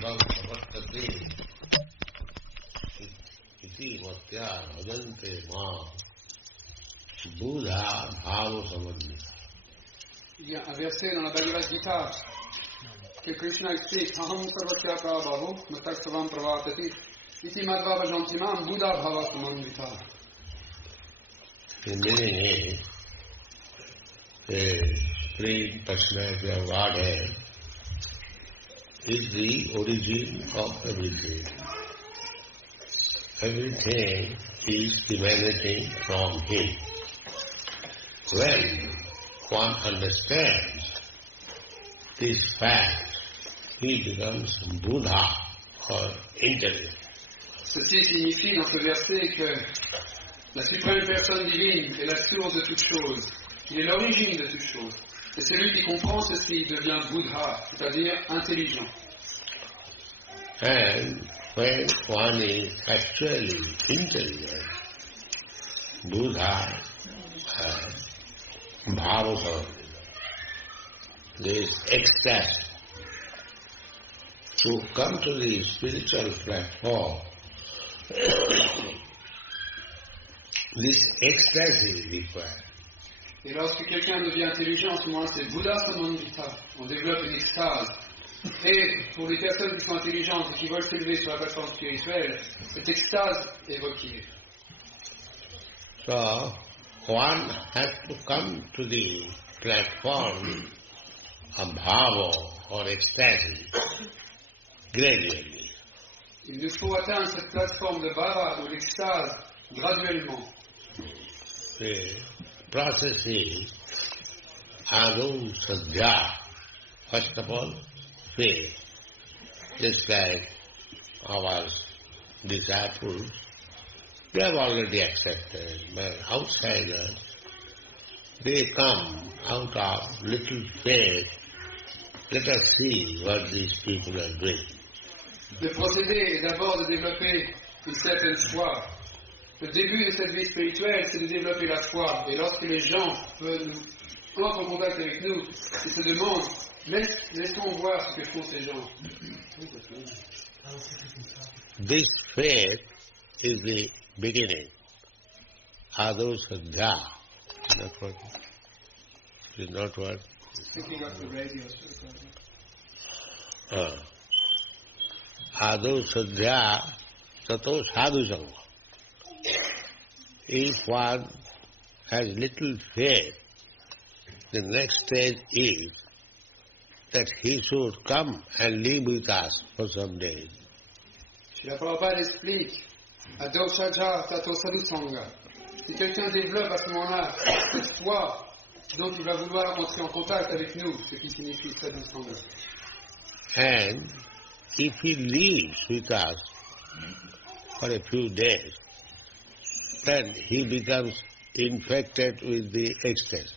sarvam savattate iti vatya bhajante ma buddha bhava samannita. Il y a un verset dans la Bhagavad-gītā que Kṛṣṇa explique aham sarvasya prabhavu matak savam pravatati iti madhva bhajantimam buddha bhava samannita. The meaning is the Supreme Personality of Godhead is the origin of everything. Everything is emanating from Him. When one understands this fact, he becomes Buddha or intelligent. Ceci signifie dans ce verset que la suprême personne divine est la source de toute chose. Il est l'origine de toute chose. Et celui qui comprend ceci devient Bouddha, c'est-à-dire intelligent. And when one is actually intelligent, Buddha bhava, this ecstasy. To come to the spiritual platform, this ecstasy is required. Et lorsque quelqu'un devient intelligent, en ce moment c'est Buddha Samannita. On développe une extase. Et pour les personnes qui sont intelligentes et qui veulent s'élever sur la plateforme spirituelle, cette extase est requise. So, one has to come to the platform of bhava or ecstasy gradually. Il nous faut atteindre cette plateforme de bhava ou l'extase graduellement. The process is anartha-nivṛtti. First of all, faith. Just like our disciples, they have already accepted, but outsiders, they come out of little faith. Let us see what these people are doing. Le procédé est d'abord de développer une certaine foi. Le début de cette vie spirituelle, c'est de développer la foi. Et lorsque les gens entrent en contact avec nous, ils se demandent, laissons voir ce que font ces gens. This faith is the beginning. Sādhu-saṅga. Is not what? Picking up the radio. Sādhu-saṅga, tato sādhu-saṅga. If one has little faith, the next stage is that he should come and live with us for some days. Śrīla Prabhupāda explique adho-saja tato sādhu-saṅga. Si quelqu'un développe à ce moment-là cette foi, donc il va vouloir entrer en contact avec nous, ce qui signifie sādhu-saṅga. And if he lives with us for a few days, then he becomes infected with the ecstasy.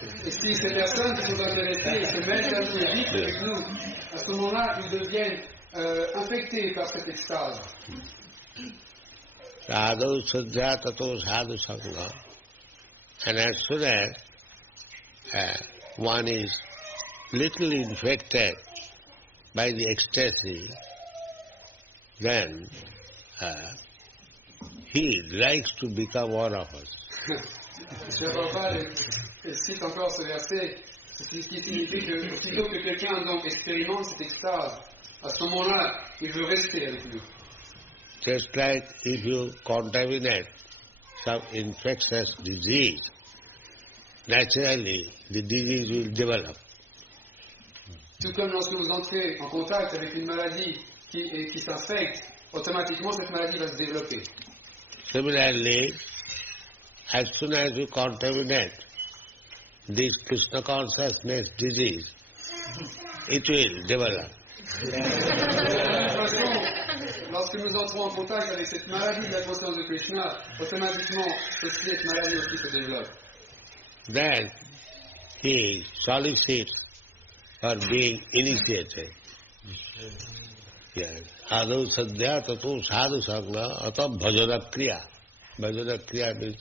Et si ces personnes qui sont intéressées se mettent à nous et vivent avec nous, à ce moment-là, ils deviennent infectés par cette extase. Sādhu-saṅga tato sādhu-saṅga. And as soon as one is little infected by the ecstasy, then he likes to become one of us. Śrīla Prabhupāda cite encore ce verset, ce qui signifie que aussitôt que quelqu'un donc expérimente cette extase, à ce moment-là, il veut rester avec nous. Just like if you contaminate some infectious disease, naturally the disease will develop. Tout comme lorsque vous entrez en contact avec une maladie qui s'infecte, automatiquement cette maladie va se développer. Similarly, as soon as you contaminate this Kṛṣṇa consciousness disease, it will develop. De la même façon, lorsque nous entrons en contact avec cette maladie de la conscience de Kṛṣṇa, automatiquement cette maladie aussi se développe. Then he solicits for being initiated. Yes. Adho-saṅga tato sādhu-saṅga atam bhajana-kriyā. Bhajana-kriyā means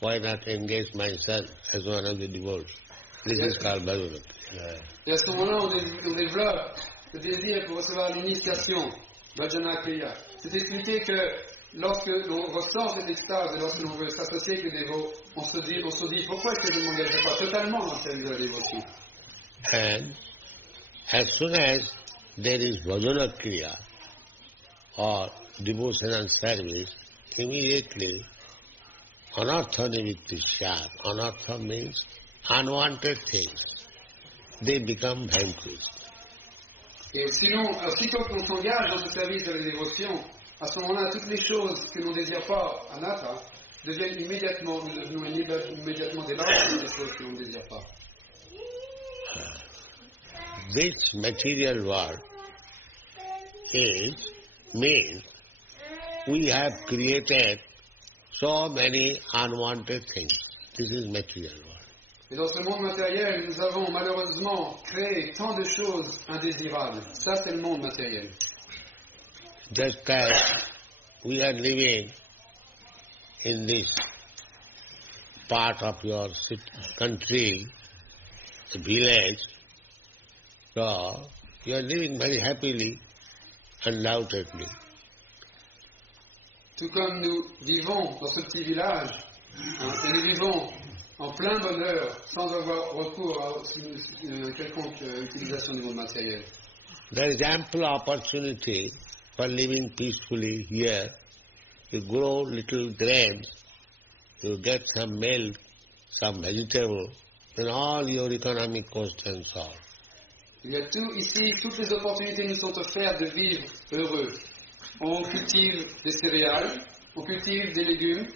why not engage myself as one of the devotees. This is called bhajana-kriyā. Et à ce moment-là, on développe ce désir pour recevoir l'initiation, bhajana-kriyā. C'est expliqué que lorsque l'on ressent cette extase et lorsque l'on veut s'associer avec les dévots, on se dit pourquoi est-ce que je ne m'engagerai pas totalement dans le service de la dévotion? And as soon as there is bhajana-kriyā or devotional service, immediately anartha-nivṛtti. Anartha means unwanted things. They become vanquished. Et sinon, aussitôt qu'on s'engage dans ce service de la dévotion, à ce moment-là, toutes les choses que l'on ne désire pas, anartha, deviennent immédiatement débarrassées des choses que l'on ne désire pas. This material world means we have created so many unwanted things. This is material world. Et dans ce monde matériel, nous avons malheureusement créé tant de choses indésirables. Ça, c'est le monde matériel. Just as we are living in this part of your country, the village, so you are living very happily, undoubtedly. Tout comme nous vivons dans ce petit village, et nous vivons en plein bonheur, sans avoir recours à une quelconque utilisation du monde matériel. There is ample opportunity for living peacefully here. You grow little grains, you get some milk, some vegetable, then all your economic questions solved. Il y a tout ici, toutes les opportunités nous sont offertes de vivre heureux. On cultive des céréales, on cultive des légumes,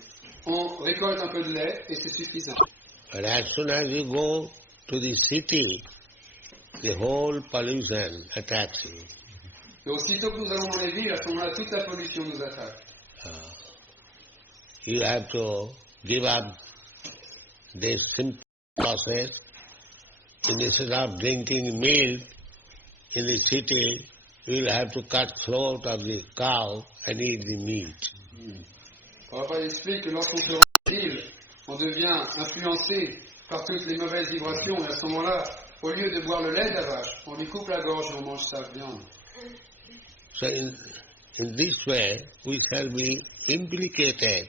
on récolte un peu de lait et c'est suffisant. But as soon as you go to the city, the whole pollution attacks you. Et aussitôt que nous allons dans les villes, à ce moment-là, toute la pollution nous attaque. You have to give up this simple process. Instead of drinking milk in the city, you will have to cut throat of the cow and eat the meat. Prabhupada explique que lorsqu'on se rend en ville, on devient influencé par toutes les mauvaises vibrations, et à ce moment-là, au lieu de boire le lait de la vache, on lui coupe la gorge et on mange sa viande. So in this way, we shall be implicated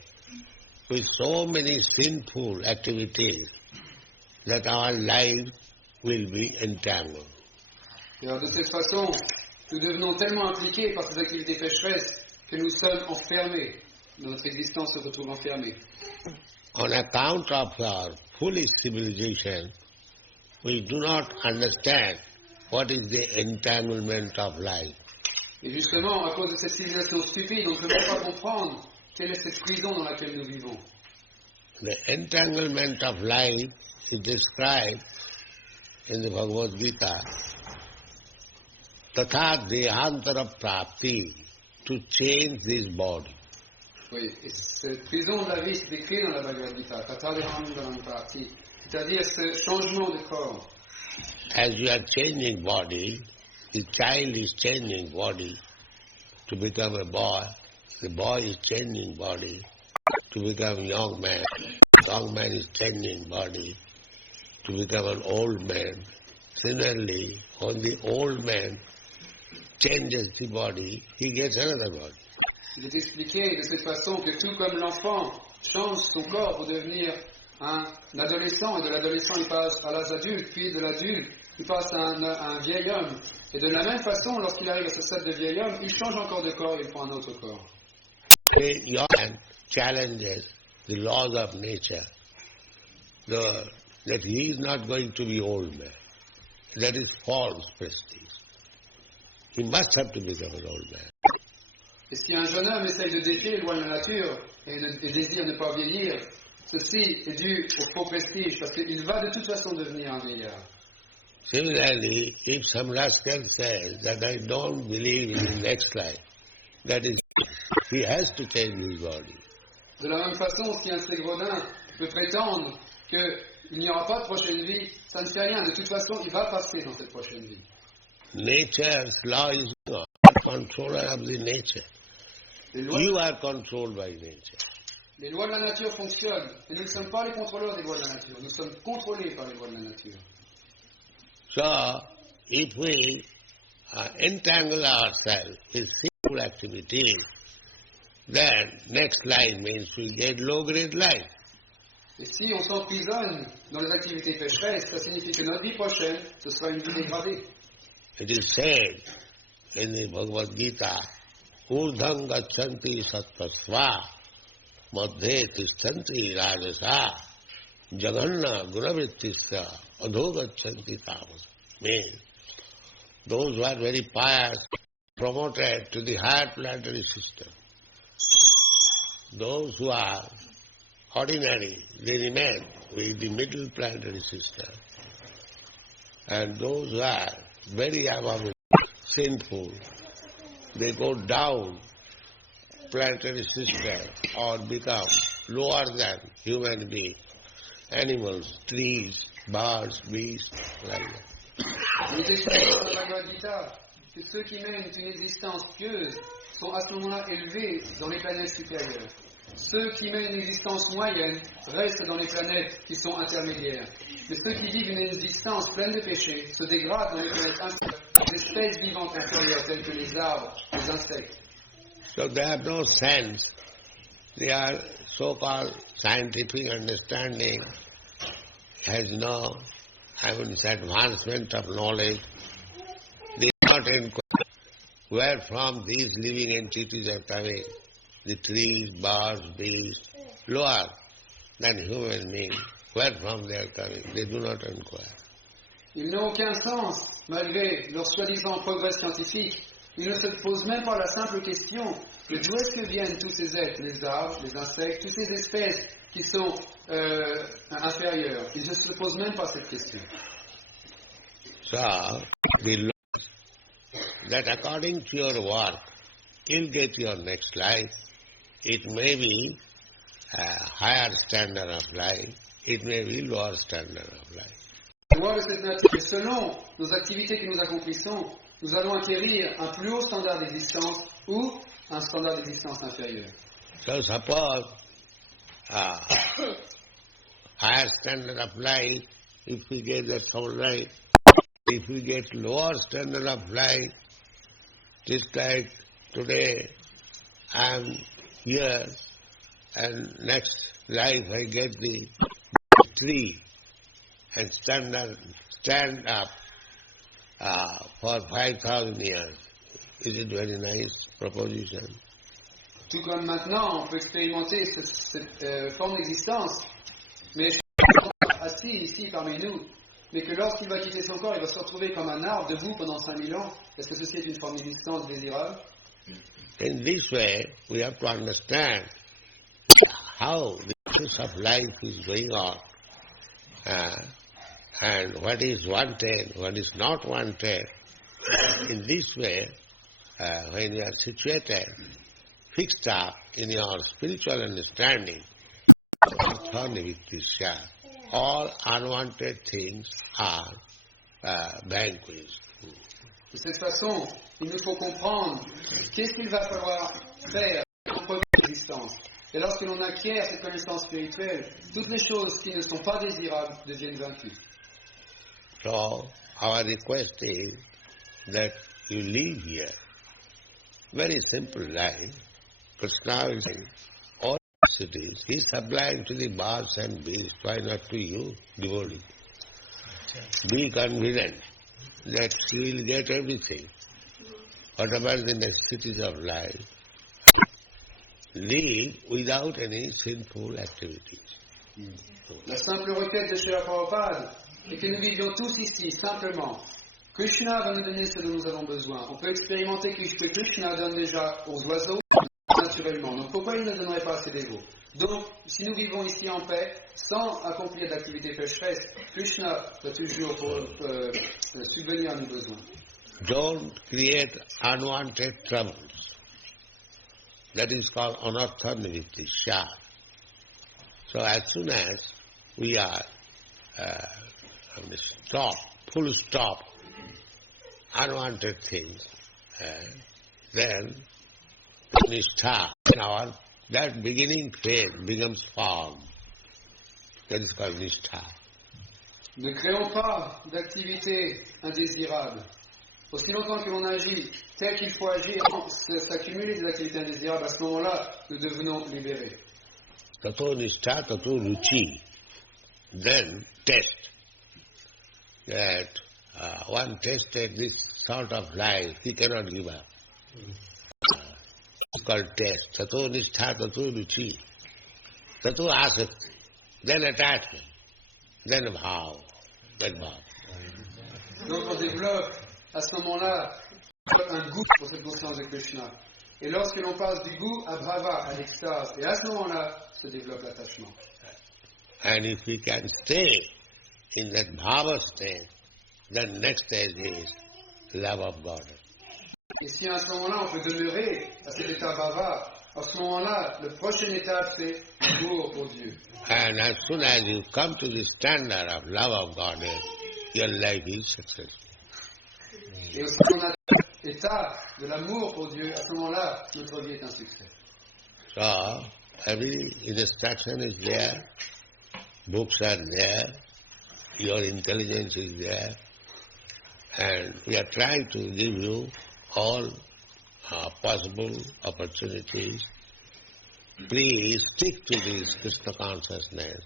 with so many sinful activities that our life will be entangled. Et alors, de cette façon, nous devenons tellement impliqués par ces activités pécheresses que nous sommes enfermés. Notre existence se retrouve enfermée. On account of our foolish civilization, we do not understand what is the entanglement of life. Et justement, à cause de cette civilisation stupide, on ne peut même pas comprendre quelle est cette prison dans laquelle nous vivons. The entanglement of life is described in the Bhagavad-gītā, tatha dehantarapti, to change this body. Oui, et cette prison de la vie, c'est écrit dans la Bhagavad-gītā, tatha dehantarapti, c'est-à-dire ce changement de corps. As you are changing body, the child is changing body to become a boy, the boy is changing body to become a young man is changing body to become an old man. Similarly, when the old man changes the body, he gets another body. Il est expliqué de cette façon que tout comme l'enfant change son corps pour devenir un adolescent, et de l'adolescent il passe à l'âge adulte, puis de l'adulte il passe à un vieil homme. Et de la même façon, lorsqu'il arrive à ce stade de vieil homme, il change encore de corps, il prend un autre corps. The young man challenges the laws of nature, that he is not going to be old man. That is false prestige. He must have to become an old man. Et si un jeune homme essaye de défier les lois de la nature et désire ne pas vieillir, ceci est dû au faux prestige, parce qu'il va de toute façon devenir un vieillard. Similarly, if some rascal says that I don't believe in the next life, that is, he has to change his body. De la même façon, si un ségredin peut prétendre qu'il n'y aura pas de prochaine vie, ça ne fait rien. De toute façon, il va passer dans cette prochaine vie. Nature's law is not controller of the nature. You are controlled by nature. Les lois de la nature fonctionnent, et nous ne sommes pas les contrôleurs des lois de la nature. Nous sommes contrôlés par les lois de la nature. So, if we entangle ourselves in sinful activities, then next life means we get low-grade life. Et si on s'emprisonne dans les activités pécheresses, ça signifie que notre vie prochaine, ce sera une vie dégradée. It is said in the Bhagavad-gītā, urdham gachanti sattvasva, madhe tiṣṭhanti rajasa, jaganna gunavrittisya, adho gachanti tamas. Means, those who are very pious, promoted to the higher planetary system. Those who are ordinary, they remain with the middle planetary system. And those who are very abominable, sinful, they go down planetary system or become lower than human beings, animals, trees, birds, beasts, like that. Il est expliqué dans le Bhagavad-gītā que ceux qui mènent une existence pieuse sont à ce moment-là élevés dans les planètes supérieures. Ceux qui mènent une existence moyenne restent dans les planètes qui sont intermédiaires. Mais ceux qui vivent une existence pleine de péchés se dégradent dans les planètes inférieures, les espèces vivantes inférieures telles que les arbres, les insectes. So they have no sense. Their so-called scientific understanding has no advancement of knowledge. They do not inquire where from these living entities are coming. The trees, birds, beasts, lower than human beings, where from they are coming. They do not inquire. Ils n'ont aucun sens, malgré leur soi-disant progrès scientifique. Ils ne se posent même pas la simple question de d'où est-ce que viennent tous ces êtres, les arbres, les insectes, toutes ces espèces qui sont inférieures. Ils ne se posent même pas cette question. So, we learn that according to your work, you'll get your next life. It may be a higher standard of life, it may be lower standard of life. Loi de cette nature, selon nos activités que nous accomplissons, nous allons acquérir un plus haut standard d'existence ou un standard d'existence inférieur. So suppose higher standard of life, if we get that all right, if we get lower standard of life, just like today I am here and next life I get the tree and stand up for 5,000 years. Is it very nice proposition? Tout comme maintenant, on peut expérimenter cette forme d'existence, mais assis ici parmi nous, mais que lorsqu'il va quitter son corps, il va se retrouver comme un arbre debout pendant 5000 ans. Est-ce que ceci est une forme d'existence désirable? In this way, we have to understand how the process of life is going on, and what is wanted, what is not wanted. In this way, when you are situated, fixed up in your spiritual understanding, anartha-nivṛtti, all unwanted things are vanquished. De cette façon, il nous faut comprendre qu'est-ce qu'il va falloir faire pour progresser l'existence. Et lorsque l'on acquiert cette connaissance spirituelle, toutes les choses qui ne sont pas désirables deviennent vaincues. So, our request is that you live here. Very simple life. Kṛṣṇa is in all cities. He is supplying to the birds and beasts. Why not to you, devotee? Be confident that you will get everything. Whatever the necessities of life, live without any sinful activities. La simple requête de Śrīla Prabhupāda est que nous vivions tous ici simplement. Kṛṣṇa va nous donner ce dont nous avons besoin. On peut expérimenter que Kṛṣṇa donne déjà aux oiseaux naturellement. Donc pourquoi il ne donnerait pas à ses dévots? Donc, si nous vivons ici en paix, sans accomplir d'activités pécheresses, Kṛṣṇa va toujours subvenir à nos besoins. Don't create unwanted troubles. That is called anartha-nivṛtti. So as soon as we are full stop, unwanted things, then niṣṭhā, that beginning phase becomes form. That is called niṣṭhā. Ne créons pas d'activités indésirables. Aussi longtemps que l'on agit tel qu'il faut agir, s'accumuler des activités indésirables, à ce moment-là, nous devenons libérés. Tato niṣṭhā, tato ruci. Then test. That one tasted this sort of life, he cannot give up. It's called test. Tato niṣṭhā, tato ruci. Tato āsakti. Then attachment. Then bhāva. Then bhāva. Donc on développe à ce moment-là un goût pour cette conscience de Kṛṣṇa. Et lorsque l'on passe du goût à bhāva, à l'extase, et à ce moment-là se développe l'attachement. And if we can stay in that bhāva state, then next stage is love of God. Et si à ce moment-là on peut demeurer à cet état bhāva, à ce moment-là, la prochaine étape c'est l'amour pour Dieu. And as soon as you come to the standard of love of Godhead, your life is successful. Et aussi on a l'état de l'amour pour Dieu, à ce moment-là, notre vie est un succès. So, every instruction is there, books are there, your intelligence is there, and we are trying to give you all possible opportunities. Please stick to this Kṛṣṇa consciousness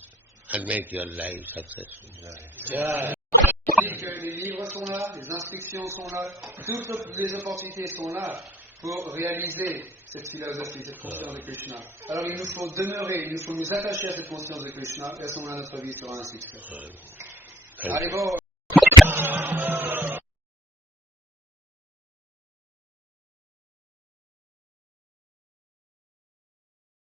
and make your life successful. Yeah. Les livres sont là, les instructions sont là, toutes les opportunités sont là pour réaliser cette philosophie, cette conscience de Kṛṣṇa. Alors il nous faut demeurer, il nous faut nous attacher à cette conscience de Kṛṣṇa, et à ce moment-là notre vie sera un succès. Allez, bon.